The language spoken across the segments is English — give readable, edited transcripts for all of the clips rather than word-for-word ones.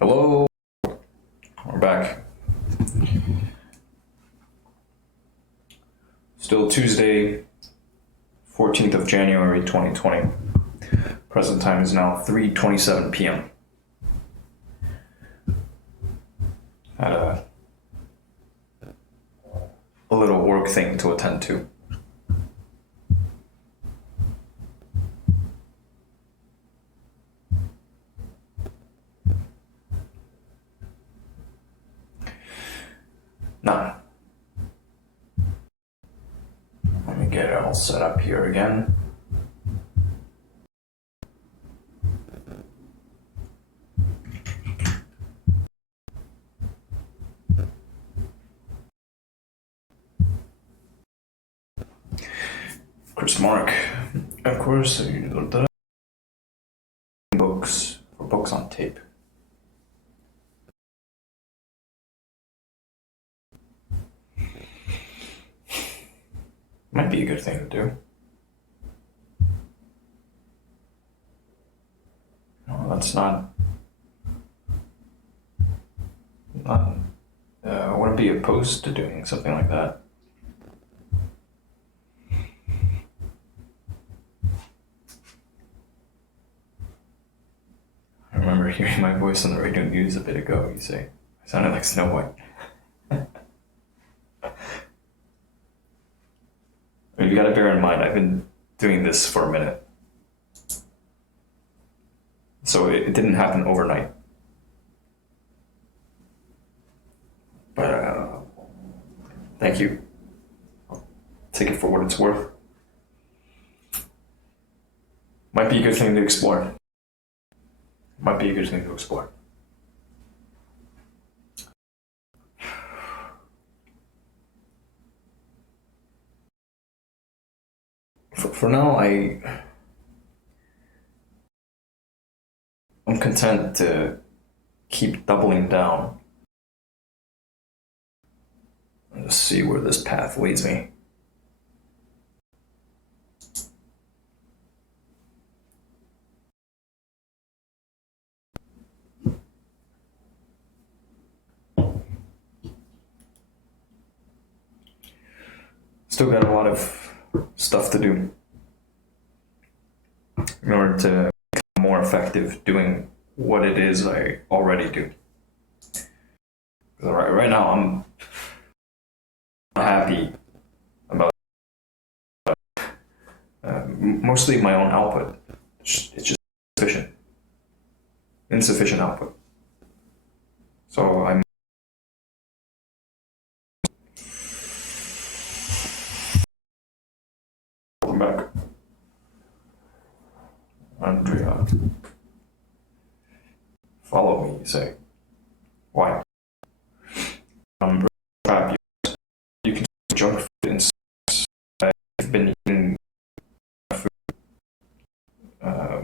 Hello, we're back. Still Tuesday, 14th of January 2020. Present time is now 3:27 p.m. Had a little work thing to attend to. Now, let me get it all set up here again. Chris Mark, of course, books on tape. Might be a good thing to do. No, that's not. I wouldn't be opposed to doing something like that. I remember hearing my voice on the radio news a bit ago. You say I sounded like Snow White. You gotta bear in mind, I've been doing this for a minute. So it didn't happen overnight. But thank you. I'll take it for what it's worth. Might be a good thing to explore. For now, I'm content to keep doubling down and just see where this path leads me. Still got a lot of stuff to do in order to become more effective doing what it is I already do. Right now, I'm not happy about mostly my own output. It's just insufficient output. So I'm back. Andrea, follow me, you say. Why? I'm crap. You can see junk food and I've been eating food.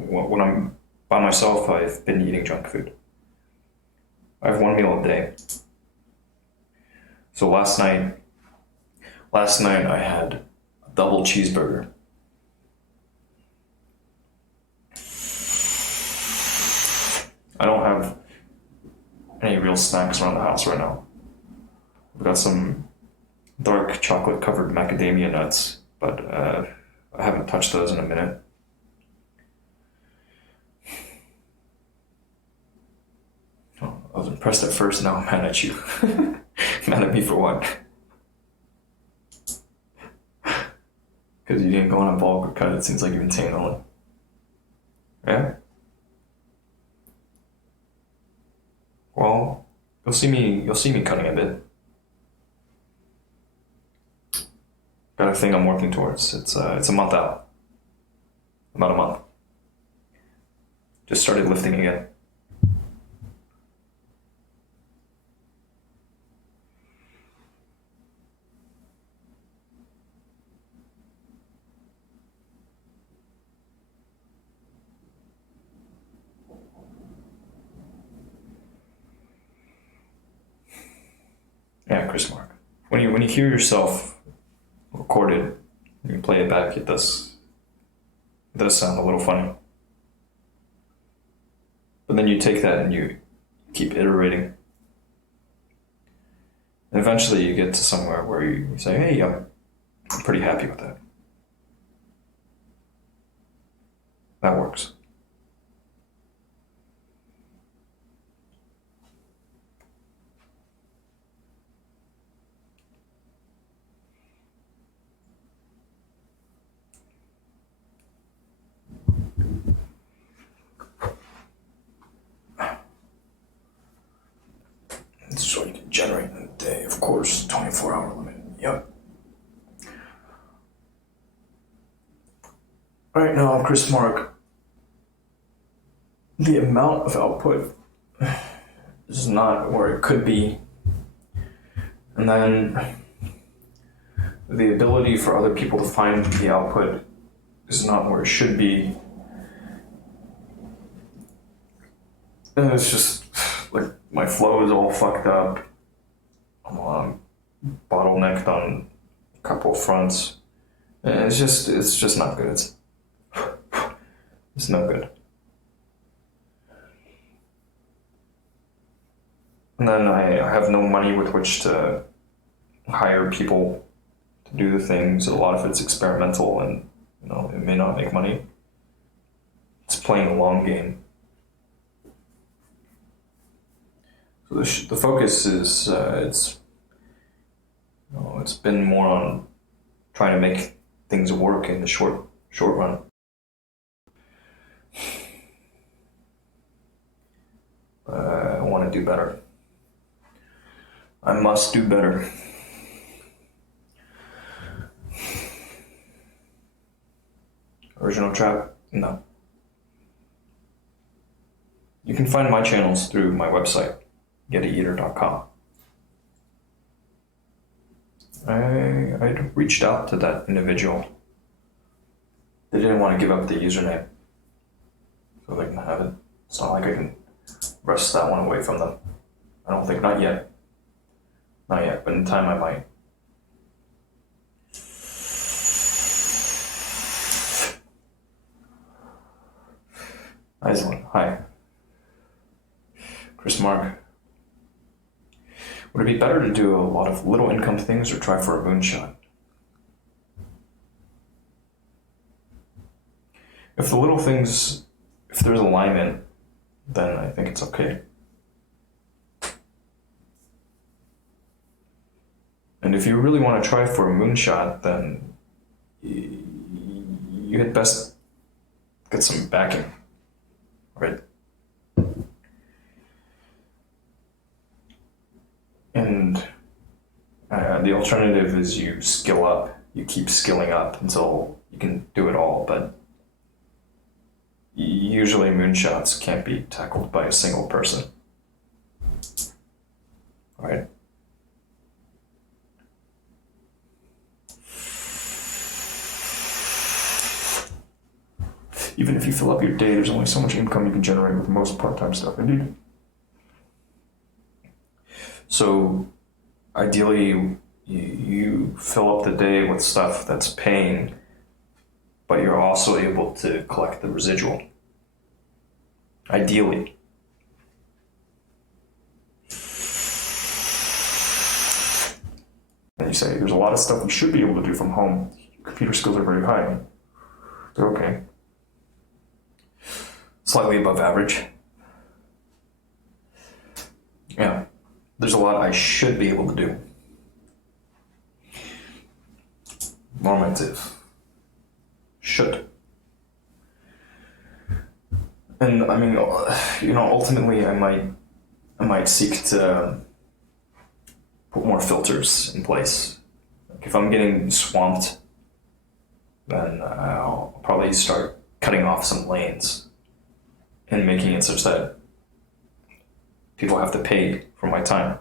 When I'm by myself, I've been eating junk food. I have one meal a day. So last night I had a double cheeseburger. I don't have any real snacks around the house right now. I've got some dark chocolate covered macadamia nuts, but I haven't touched those in a minute. Oh, I was impressed at first, now I'm mad at you. Mad at me for what? Because you didn't go on a bulk cut, it seems like you've been saying all. Yeah? Well, you'll see me cutting a bit. Got a thing I'm working towards. It's a month out. About a month. Just started lifting again. Yeah, Chris Mark. When you hear yourself recorded, and you play it back, it does sound a little funny. But then you take that and you keep iterating. And eventually you get to somewhere where you say, hey, I'm pretty happy with that. That works. This is what you can generate in a day, of course, 24-hour limit. Yep. Right now, Chris Mark, the amount of output is not where it could be. And then the ability for other people to find the output is not where it should be. And it's just like my flow is all fucked up. I'm bottlenecked on a couple of fronts. And it's just not good. It's no good. And then I have no money with which to hire people to do the things. A lot of it's experimental and, it may not make money. It's playing a long game. So the focus is, it's been more on trying to make things work in the short run. I want to do better. I must do better. Original trap? No. You can find my channels through my website, getaeater.com. I reached out to that individual. They didn't want to give up the username, so they can have it. It's not like I can wrest that one away from them. I don't think, not yet. Not yet, but in time I might. Iceland, hi. Chris Mark. Would it be better to do a lot of little income things or try for a moonshot? If the little things, if there's alignment, then I think it's okay. And if you really want to try for a moonshot, then you had best get some backing, right? And the alternative is you skill up, you keep skilling up until you can do it all, but usually moonshots can't be tackled by a single person, right? Even if you fill up your day, there's only so much income you can generate with most part-time stuff, indeed. So ideally, you fill up the day with stuff that's paying, but you're also able to collect the residual. Ideally. And you say, there's a lot of stuff you should be able to do from home. Computer skills are very high. They're okay. Slightly above average. Yeah. There's a lot I should be able to do. Normative. Should. And I mean, ultimately I might seek to put more filters in place. Like if I'm getting swamped, then I'll probably start cutting off some lanes and making it such that people have to pay for my time,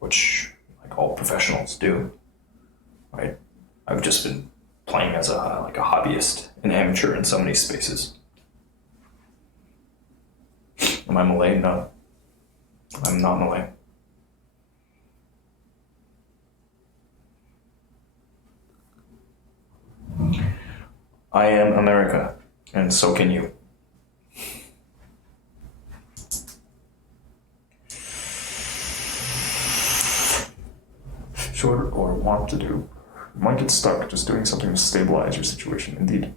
which like all professionals do, right? I've just been playing as a hobbyist, an amateur in so many spaces. Am I Malay? No. I'm not Malay. I am America, and so can you. should or want to do. You might get stuck just doing something to stabilize your situation. Indeed.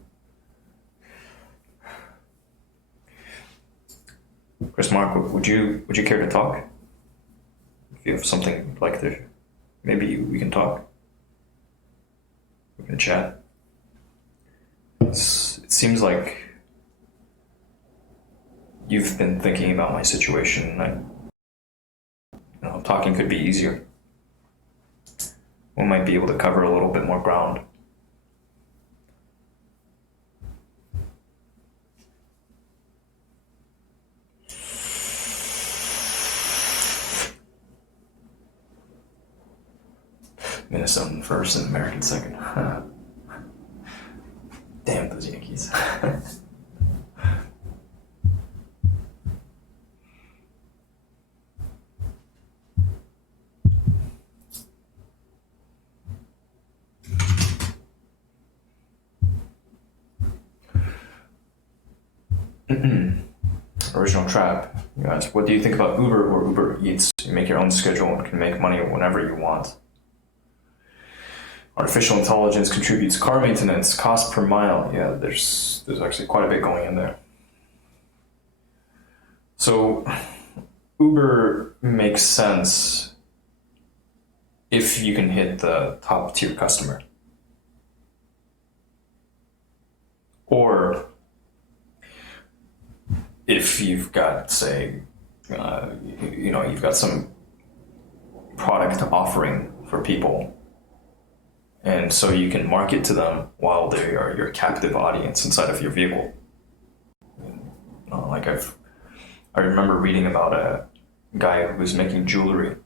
Chris Mark, would you care to talk? If you have something you'd like to, maybe we can talk. We can chat. It seems like you've been thinking about my situation, and talking could be easier. We might be able to cover a little bit more ground. Minnesotan first and American second. Damn those Yankees. Original trap. You ask, what do you think about Uber or Uber Eats? You make your own schedule and can make money whenever you want. Artificial intelligence contributes car maintenance, cost per mile. Yeah, there's actually quite a bit going in there. So Uber makes sense if you can hit the top tier customer. Or if you've got, say, you've got some product offering for people, and so you can market to them while they are your captive audience inside of your vehicle. I remember reading about a guy who was making jewelry,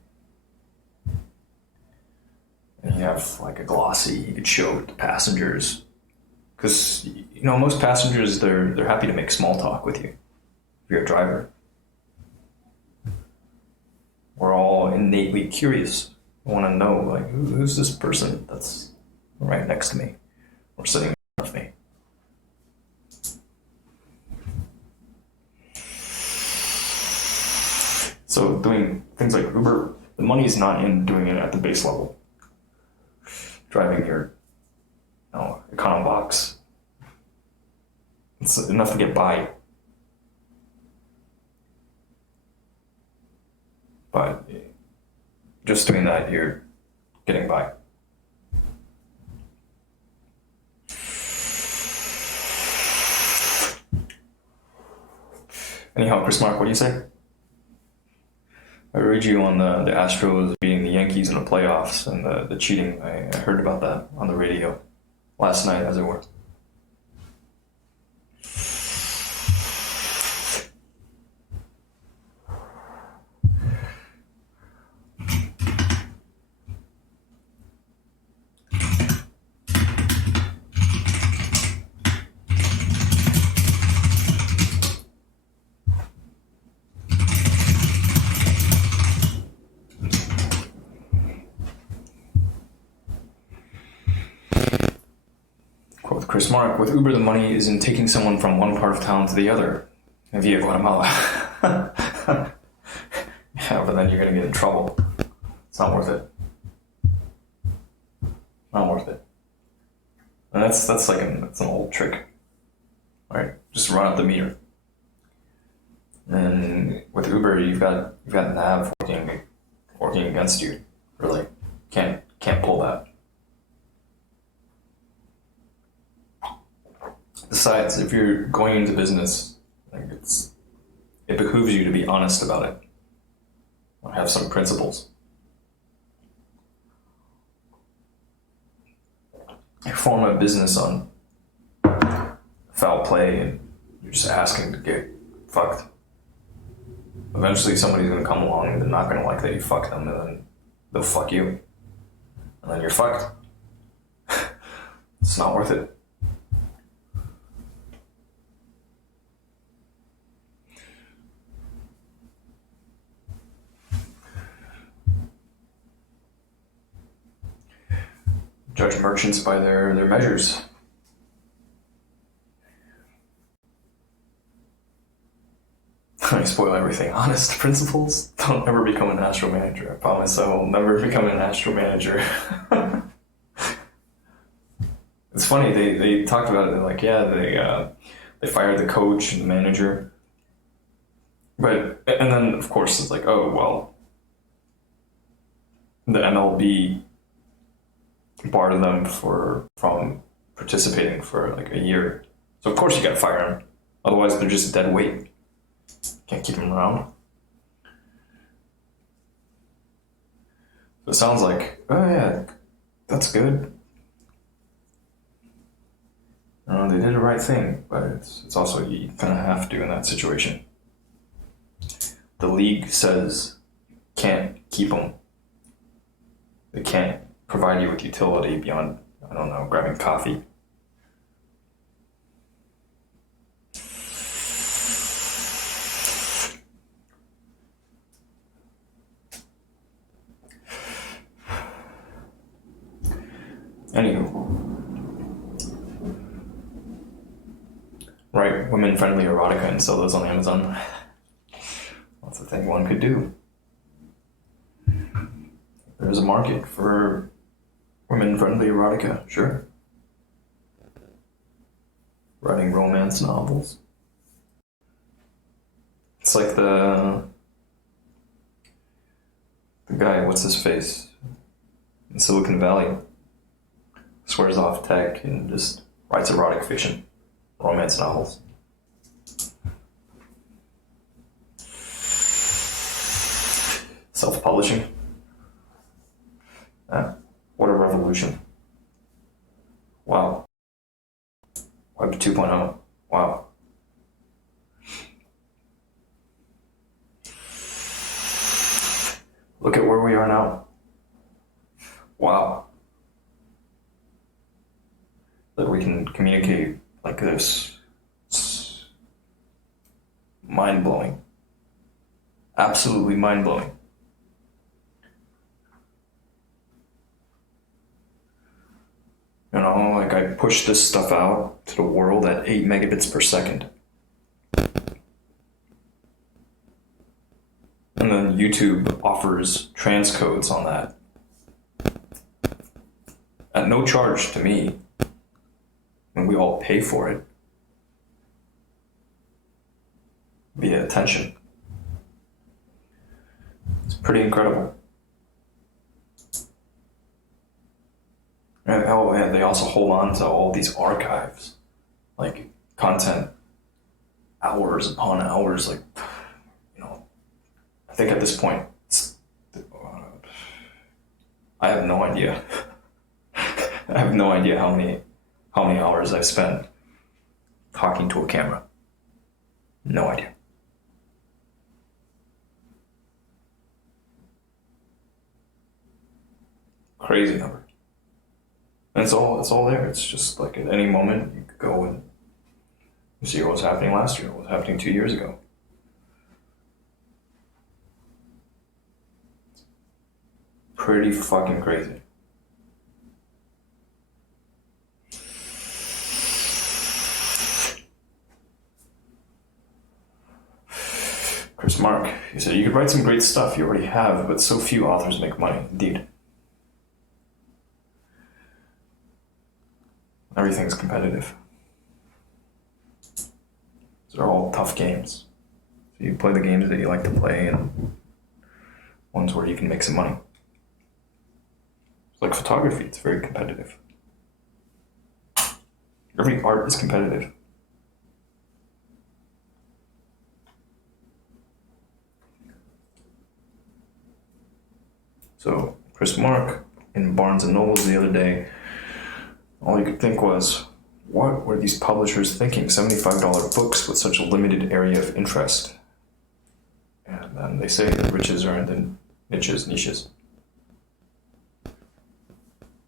and you have like a glossy you could show to passengers, because most passengers they're happy to make small talk with you if you're a driver. We're all innately curious. I want to know, like, who's this person that's right next to me or sitting in front of me? So doing things like Uber, the money is not in doing it at the base level. Driving your econo box, it's enough to get by. But just doing that, you're getting by. Anyhow, Chris Mark, what do you say? I read you on the Astros beating the Yankees in the playoffs and the cheating. I heard about that on the radio last night, as it were. Chris Mark, with Uber, the money is in taking someone from one part of town to the other via Guatemala. Yeah, but then you're going to get in trouble. It's not worth it. Not worth it. And that's an old trick, right? Just run up the meter. And with Uber, you've got nav working against you. Really, can't pull that. Besides, if you're going into business, it behooves you to be honest about it. Or have some principles. You form a business on foul play and you're just asking to get fucked. Eventually somebody's going to come along and they're not going to like that you fuck them, and then they'll fuck you. And then you're fucked. It's not worth it. Judge merchants by their measures. I spoil everything. Honest principles. Don't ever become an astro manager. I promise I will never become an astro manager. It's funny, they talked about it, they're like, yeah, they fired the coach and the manager. And then of course it's like, oh well, the MLB barred them from participating for like a year. So of course you gotta fire them. Otherwise they're just dead weight. Can't keep them around. So it sounds like, oh yeah, that's good. They did the right thing, but it's also, you kind of have to in that situation. The league says can't keep them. They can't provide you with utility beyond, I don't know, grabbing coffee. Anywho. Write women-friendly erotica and sell those on Amazon. That's a thing one could do. There's a market for women-friendly erotica, sure. Writing romance novels. It's like the guy, what's his face, in Silicon Valley, swears off tech and just writes erotic fiction. Romance novels. Self-publishing. What a revolution. Wow. Web 2.0. Wow. Look at where we are now. Wow. That we can communicate like this. It's mind-blowing. Absolutely mind-blowing. You know, like I push this stuff out to the world at 8 megabits per second. And then YouTube offers transcodes on that. At no charge to me. And we all pay for it via attention. It's pretty incredible. And they also hold on to all these archives, like content, hours upon hours. Like, I think at this point, I have no idea. I have no idea how many hours I've spent talking to a camera. No idea. Crazy number. And it's all there. It's just like at any moment you could go and see what was happening last year, what was happening 2 years ago. Pretty fucking crazy. Chris Mark, he said, you could write some great stuff you already have, but so few authors make money. Indeed. Everything's competitive. These are all tough games. So you play the games that you like to play and ones where you can make some money. It's like photography, it's very competitive. Every art is competitive. So Chris Mark in Barnes and Nobles the other day, all you could think was, what were these publishers thinking? $75 books with such a limited area of interest. And then they say the riches are in the niches.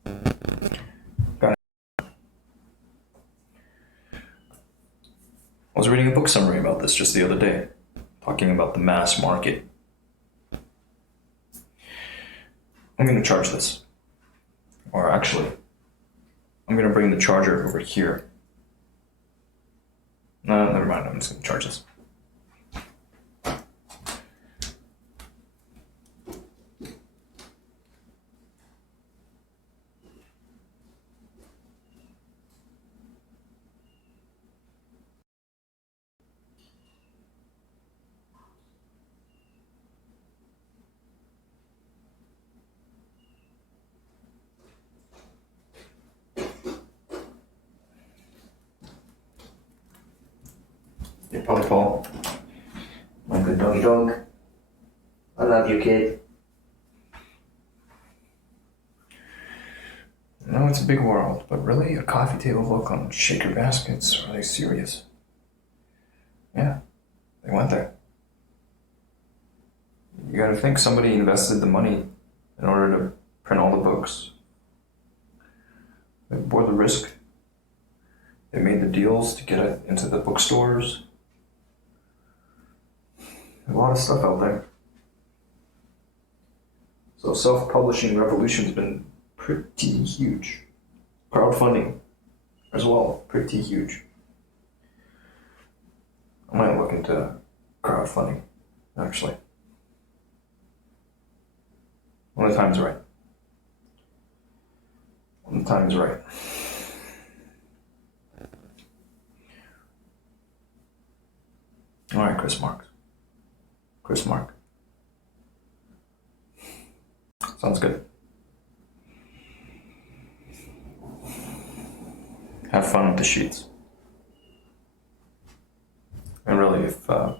I was reading a book summary about this just the other day, talking about the mass market. I'm going to charge this. Or actually, I'm going to bring the charger over here. No, never mind. I'm just going to charge this. Oh, Paul. My good doggy dog. I love you, kid. No, it's a big world, but really, a coffee table book on shaker baskets, are they serious? Yeah, they went there. You gotta think somebody invested the money in order to print all the books. They bore the risk. They made the deals to get it into the bookstores. There's a lot of stuff out there. So self-publishing revolution's been pretty huge. Crowdfunding as well, pretty huge. I might look into crowdfunding, actually. When the time's right. When the time is right. All right, Chris Mark. Sounds good. Have fun with the sheets. And really, if, I'm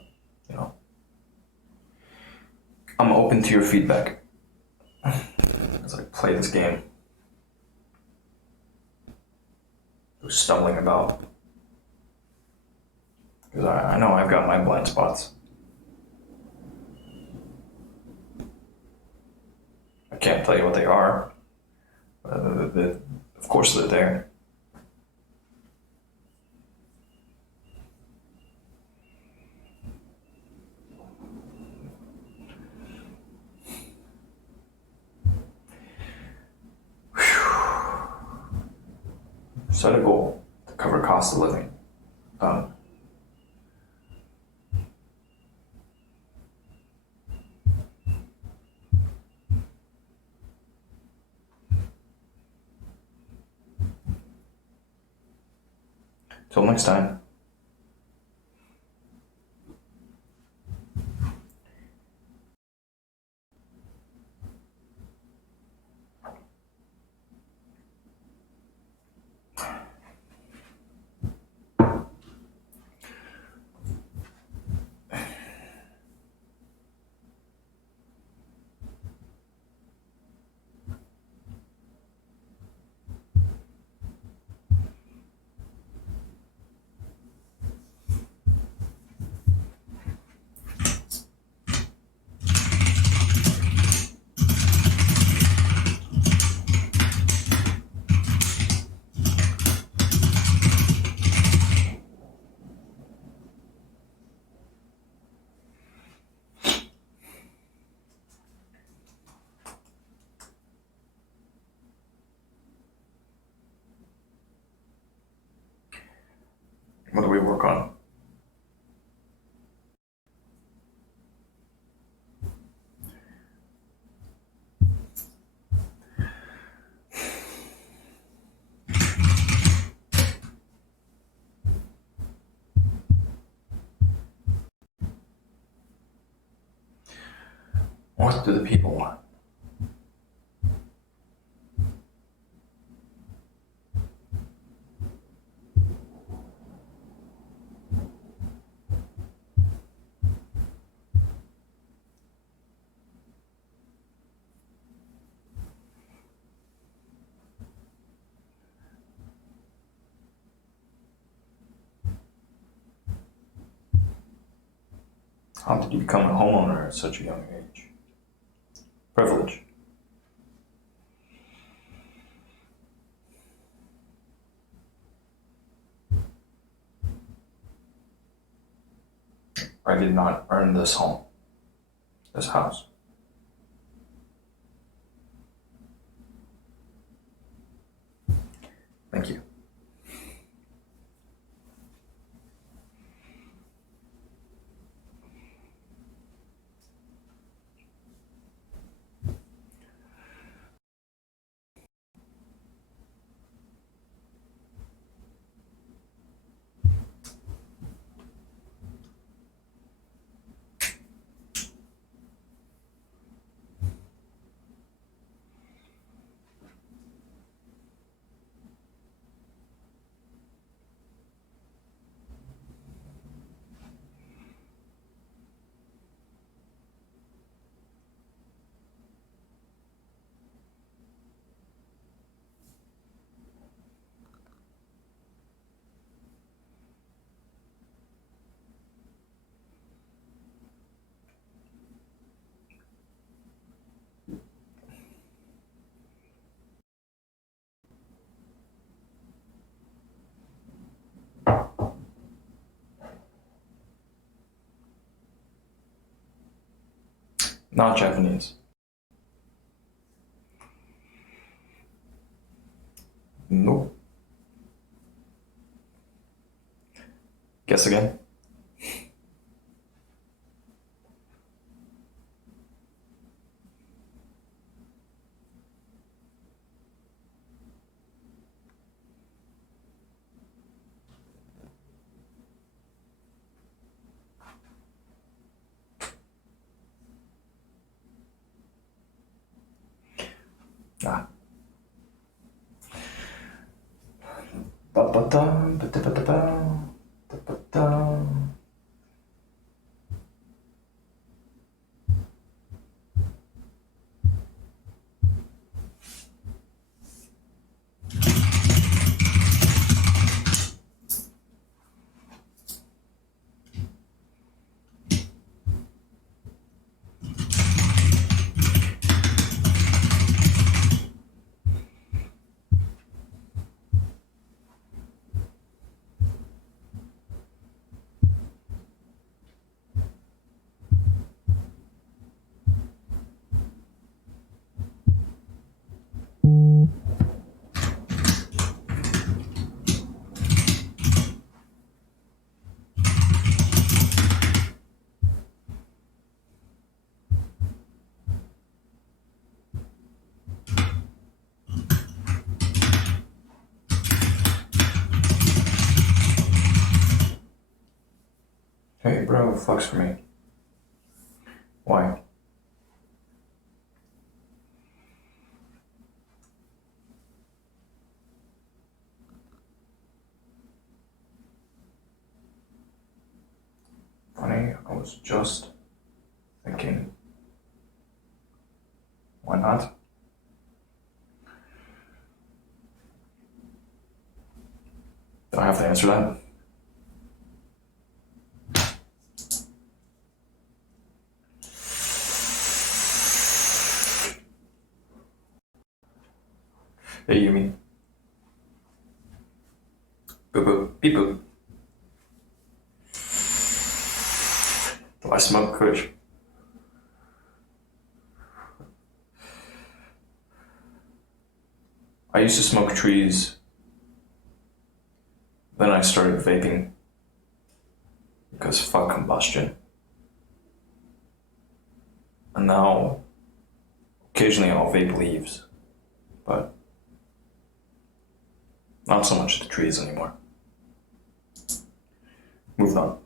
open to your feedback as I play this game. Stumbling about. Because I know I've got my blind spots. I can't tell you what they are. Of course they're there. Set a goal to cover cost of living. Done. Till next time. What do we work on? What do the people want? How did you become a homeowner at such a young age? Privilege. I did not earn this home, this house. Thank you. Not Japanese. Nope. Guess again. Ah. Ba-ba-da, ba-da-ba-da-ba, da-ba-da. Hey bro, flex for me. Why? Funny, I was just thinking. Why not? Do I have to answer that? Hey Yumi. Boop boop, beep boop. Do I smoke kush? I used to smoke trees. Then I started vaping. Because fuck combustion. And now, occasionally I'll vape leaves. But not so much the trees anymore. Moved on.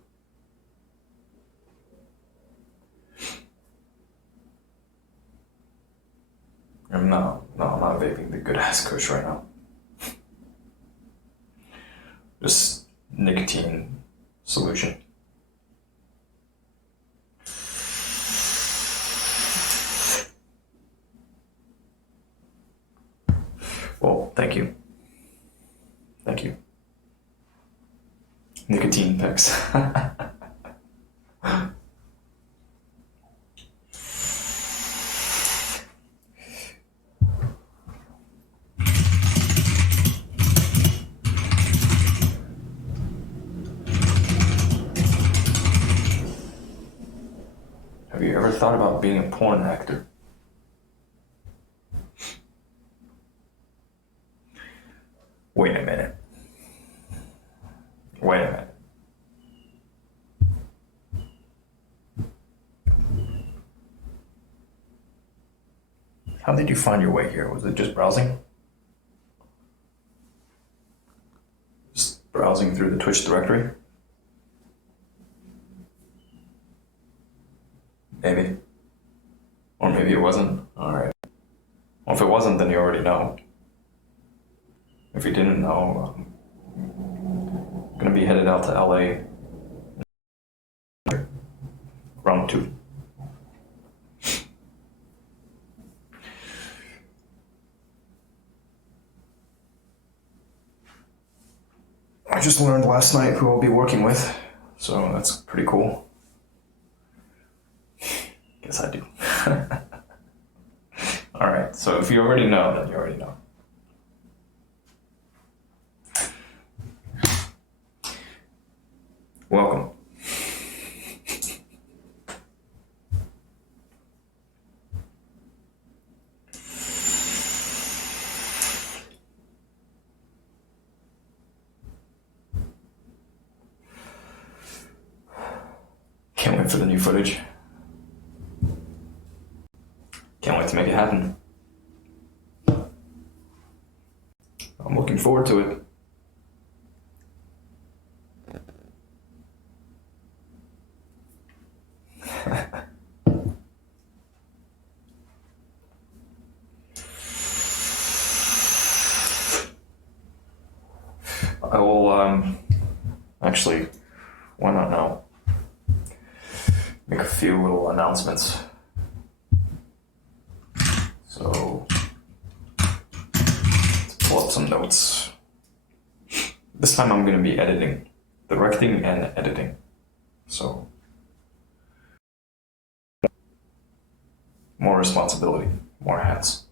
I'm not vaping the good ass kush right now. Just nicotine solution. Well, thank you. Thank you. Nicotine picks. Have you ever thought about being a porn actor? Wait a minute. Wait a minute. How did you find your way here? Was it just browsing? Just browsing through the Twitch directory? Maybe. Or maybe it wasn't. Alright. Well, if it wasn't, then you already know. If you didn't know, I'm gonna be headed out to LA round 2. I just learned last night who I'll be working with, so that's pretty cool. Guess I do. Alright, so if you already know, then you already know. Welcome. for the new footage. Can't wait to make it happen. I'm looking forward to it. I will, actually, why not now? Make a few little announcements. So, let's pull up some notes. This time I'm going to be editing, directing and editing. So, more responsibility, more hats.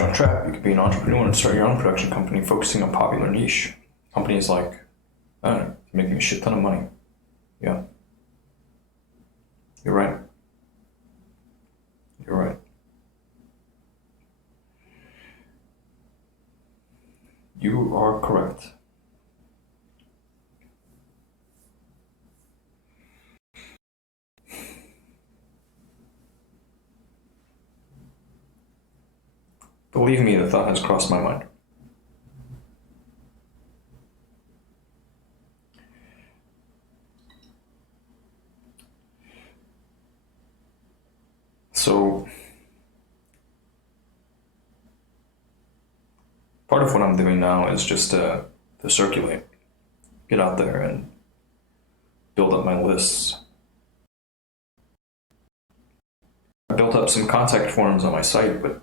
On Trap, you could be an entrepreneur and start your own production company focusing on popular niche. Companies like, I don't know, making a shit ton of money. Yeah. You're right. You're right. You are correct. Believe me, the thought has crossed my mind. So, part of what I'm doing now is just to circulate, get out there and build up my lists. I built up some contact forms on my site, but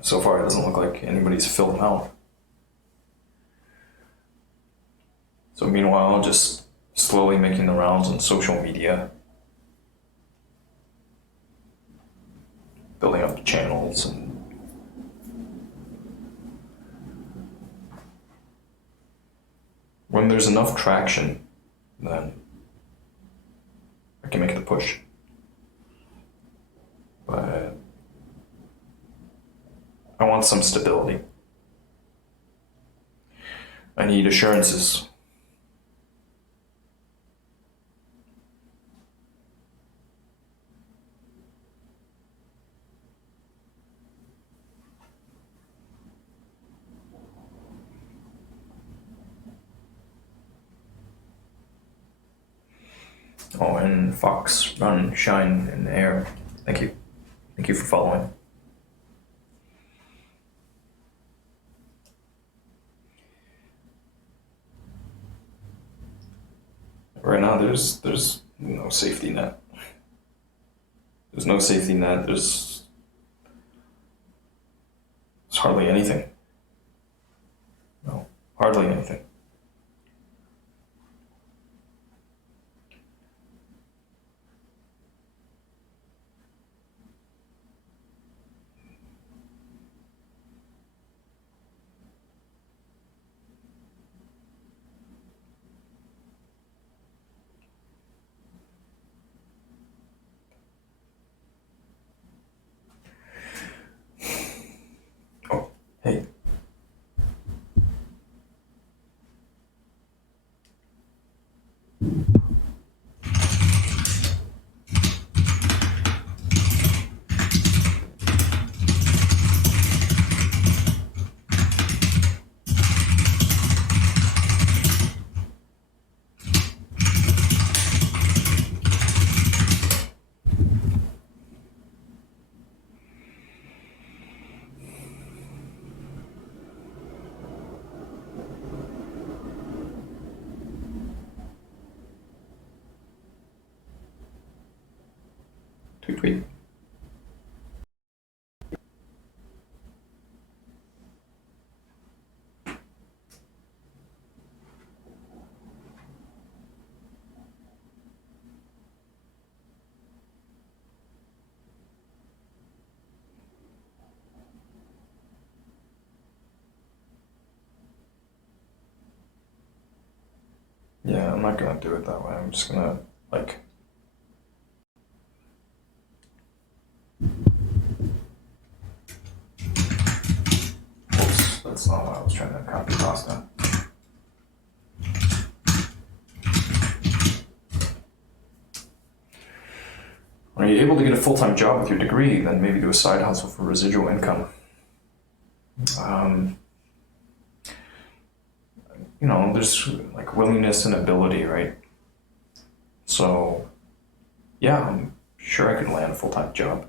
so far it doesn't look like anybody's filled them out. So meanwhile, just slowly making the rounds on social media, building up channels, and when there's enough traction, then I can make the push. But I want some stability. I need assurances. Oh, and Fox, run, shine in the air. Thank you. Thank you for following. Right now, there's no safety net. There's no safety net. There's hardly anything. No, hardly anything. Oh, Sweet. Yeah, I'm not gonna do it that way. I'm just gonna, like, oops, that's not what I was trying to copy pasta. Are you able to get a full-time job with your degree, then maybe do a side hustle for residual income. Um, there's like willingness and ability, right? So, yeah, I'm sure I could land a full-time job,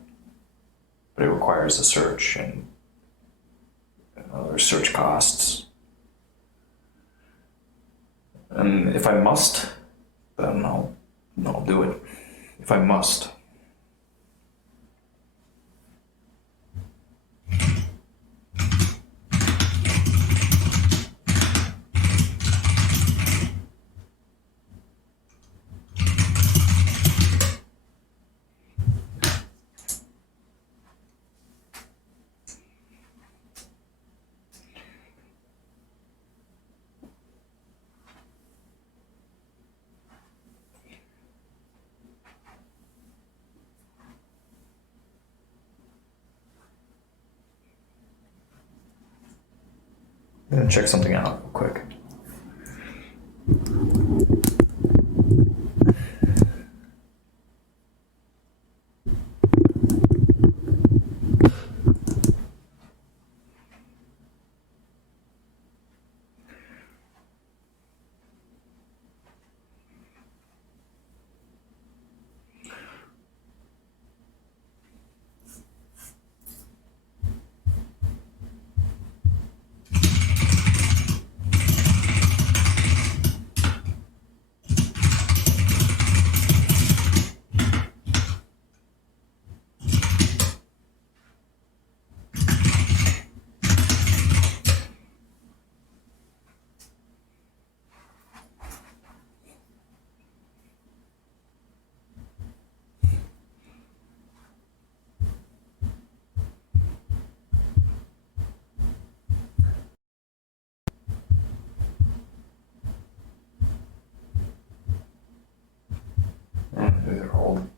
but it requires a search and there's search costs. And if I must, then I'll do it. If I must. I'm gonna check something out real quick. These are old.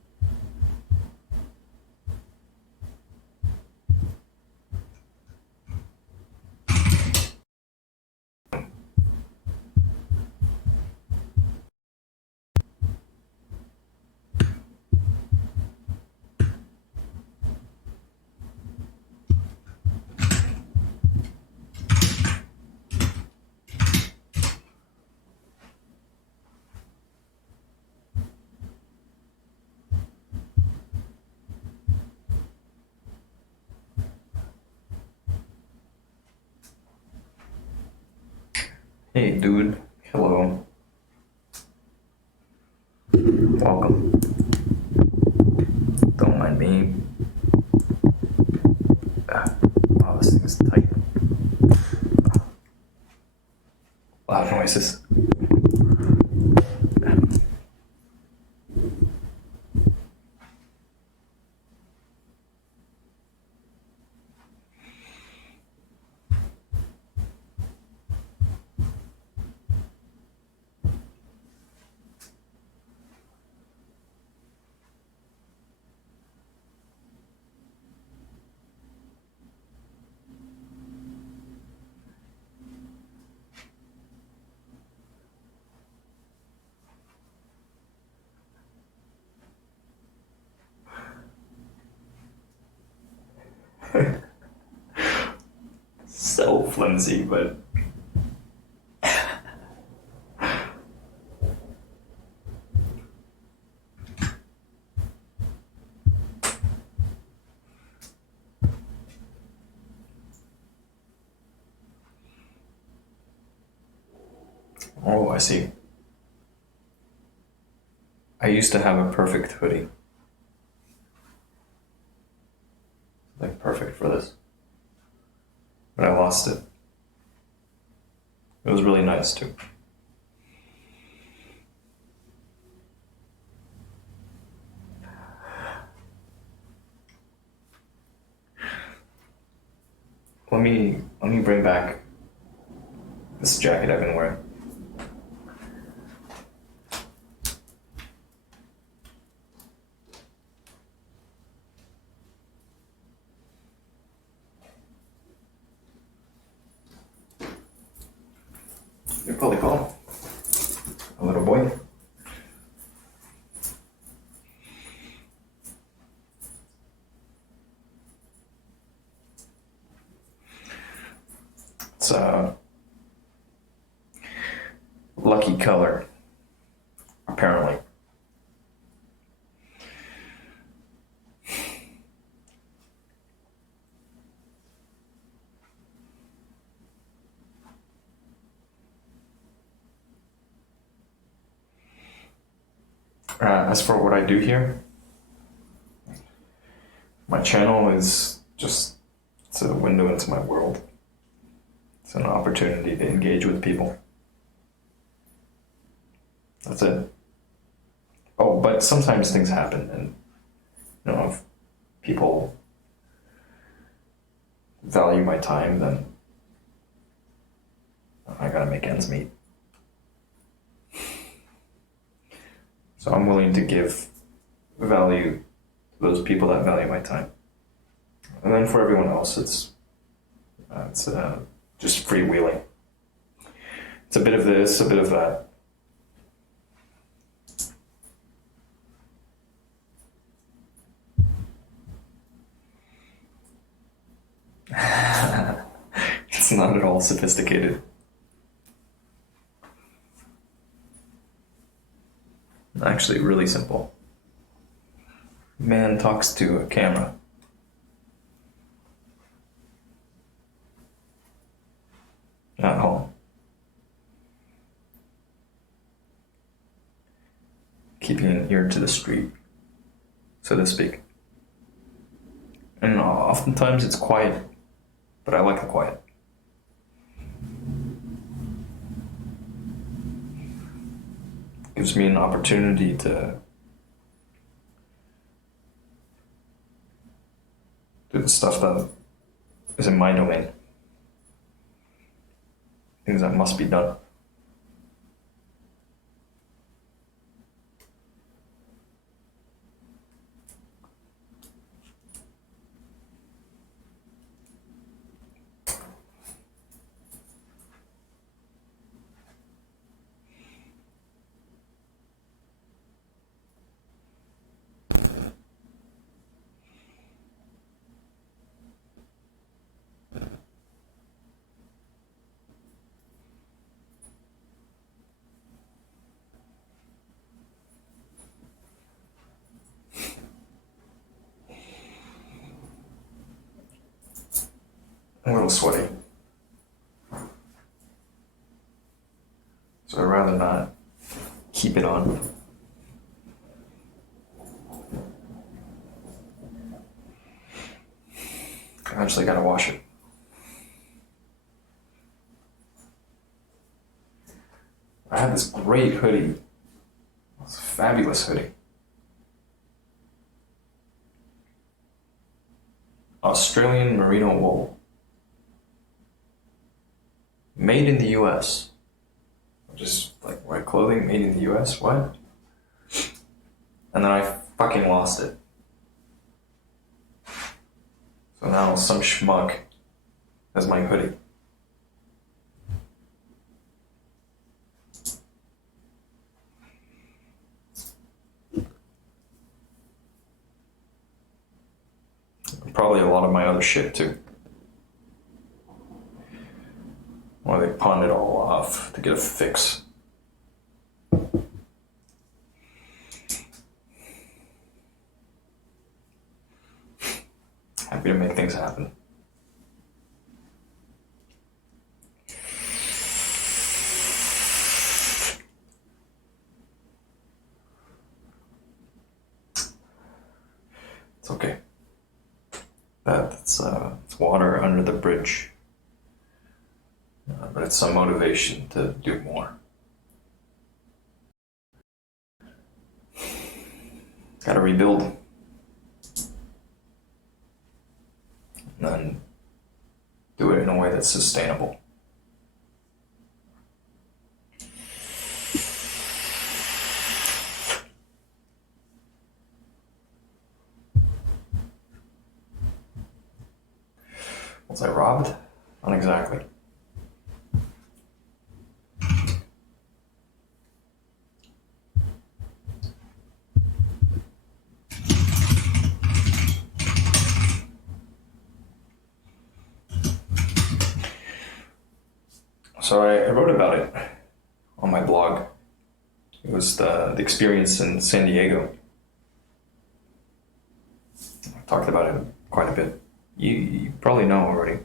Hey, dude. Hello. Welcome. Don't mind me. Wow, this thing is tight. Loud noises. So flimsy, but oh, I see. I used to have a perfect hoodie. lost it. It was really nice too. Let me bring back this jacket I've been wearing. You're probably calm. A little boy. It's a lucky color, apparently. As for what I do here, my channel is just, it's a window into my world. It's an opportunity to engage with people. That's it. Oh, but sometimes things happen, and if people value my time, then I gotta make ends meet. So I'm willing to give value to those people that value my time. And then for everyone else, it's just freewheeling. It's a bit of this, a bit of that. It's not at all sophisticated. Actually, really simple. Man talks to a camera. At home. Keeping an ear to the street, so to speak. And oftentimes it's quiet, but I like the quiet. Gives me an opportunity to do the stuff that is in my domain. Things that must be done. I'm a little sweaty. So I'd rather not keep it on. I actually gotta wash it. I had this great hoodie. It's a fabulous hoodie. Australian merino wool. Made in the US. Just like white clothing made in the US, what? And then I fucking lost it. So now some schmuck has my hoodie. Probably a lot of my other shit too. Or they pawned it all off to get a fix. Happy to make things happen. It's okay. It's water under the bridge. but it's some motivation to do more. Gotta rebuild. And then do it in a way that's sustainable. Was I robbed? Not exactly. So I wrote about it on my blog. It was the experience in San Diego. I talked about it quite a bit. You probably know already.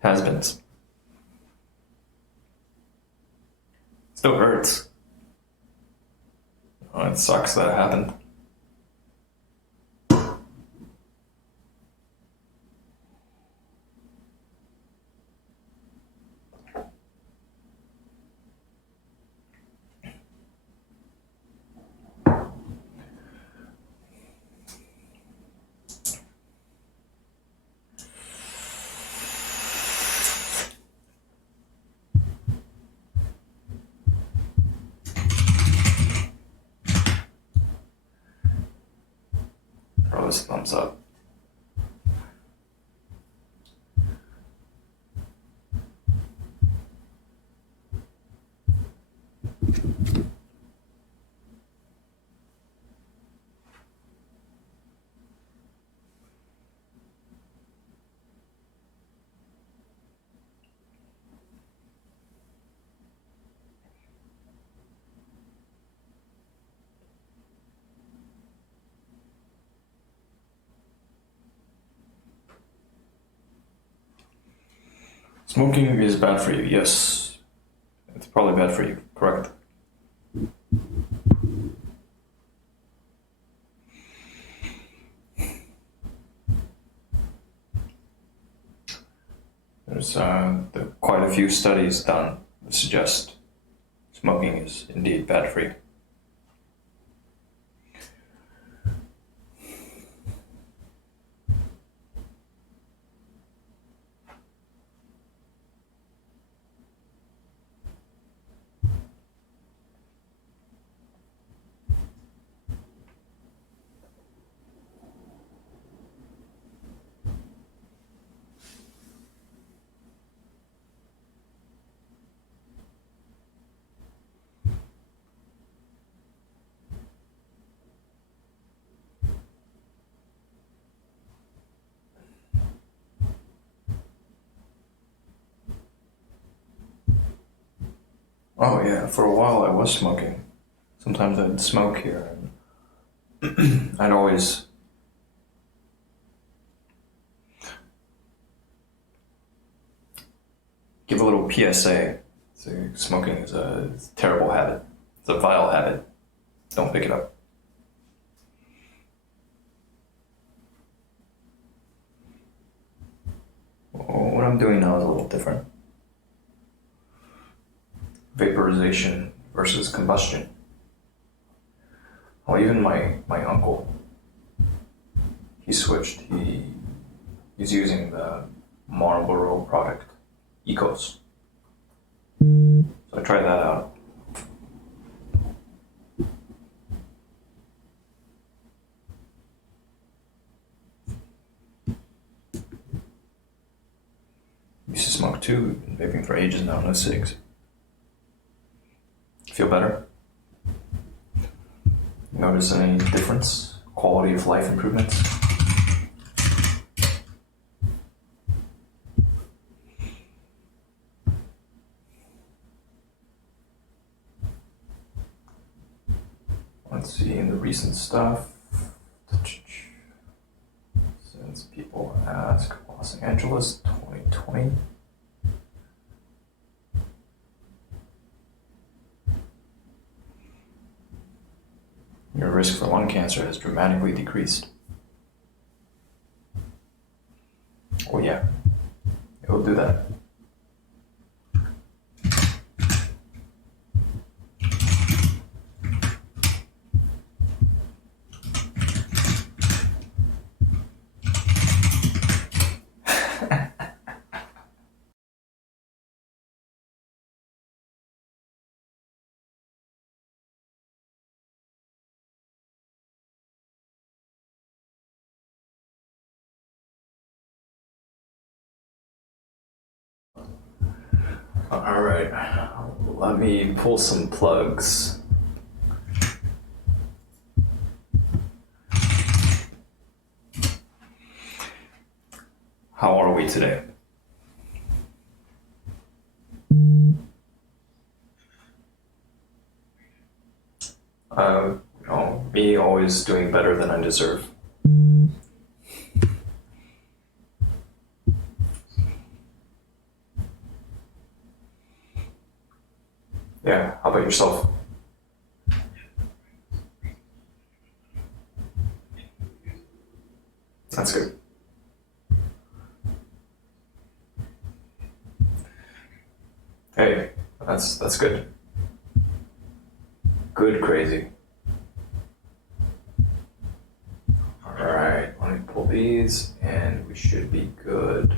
Has-beens. Still hurts. Oh, it sucks that it happened. Throw this thumbs up. Smoking is bad for you, yes. It's probably bad for you, correct? There's quite a few studies done that suggest smoking is indeed bad for you. Oh yeah, for a while I was smoking. Sometimes I'd smoke here, and I'd always give a little PSA. So smoking is a terrible habit. It's a vile habit. Don't pick it up. What I'm doing now is a little different. Vaporization versus combustion. Well, even my uncle, he switched. He's using the Marlboro product, Ecos. So I tried that out. Used to smoke too, been vaping for ages now, no cigs. Feel better? Notice any difference? Quality of life improvements? Let's see in the recent stuff. Since people ask, Los Angeles 2020. Your risk for lung cancer cancer has dramatically decreased. Oh yeah, it will do that. All right, let me pull some plugs. How are we today? Me always doing better than I deserve. Yeah, how about yourself? That's good. Hey, that's good. Good crazy. Alright, let me pull these and we should be good.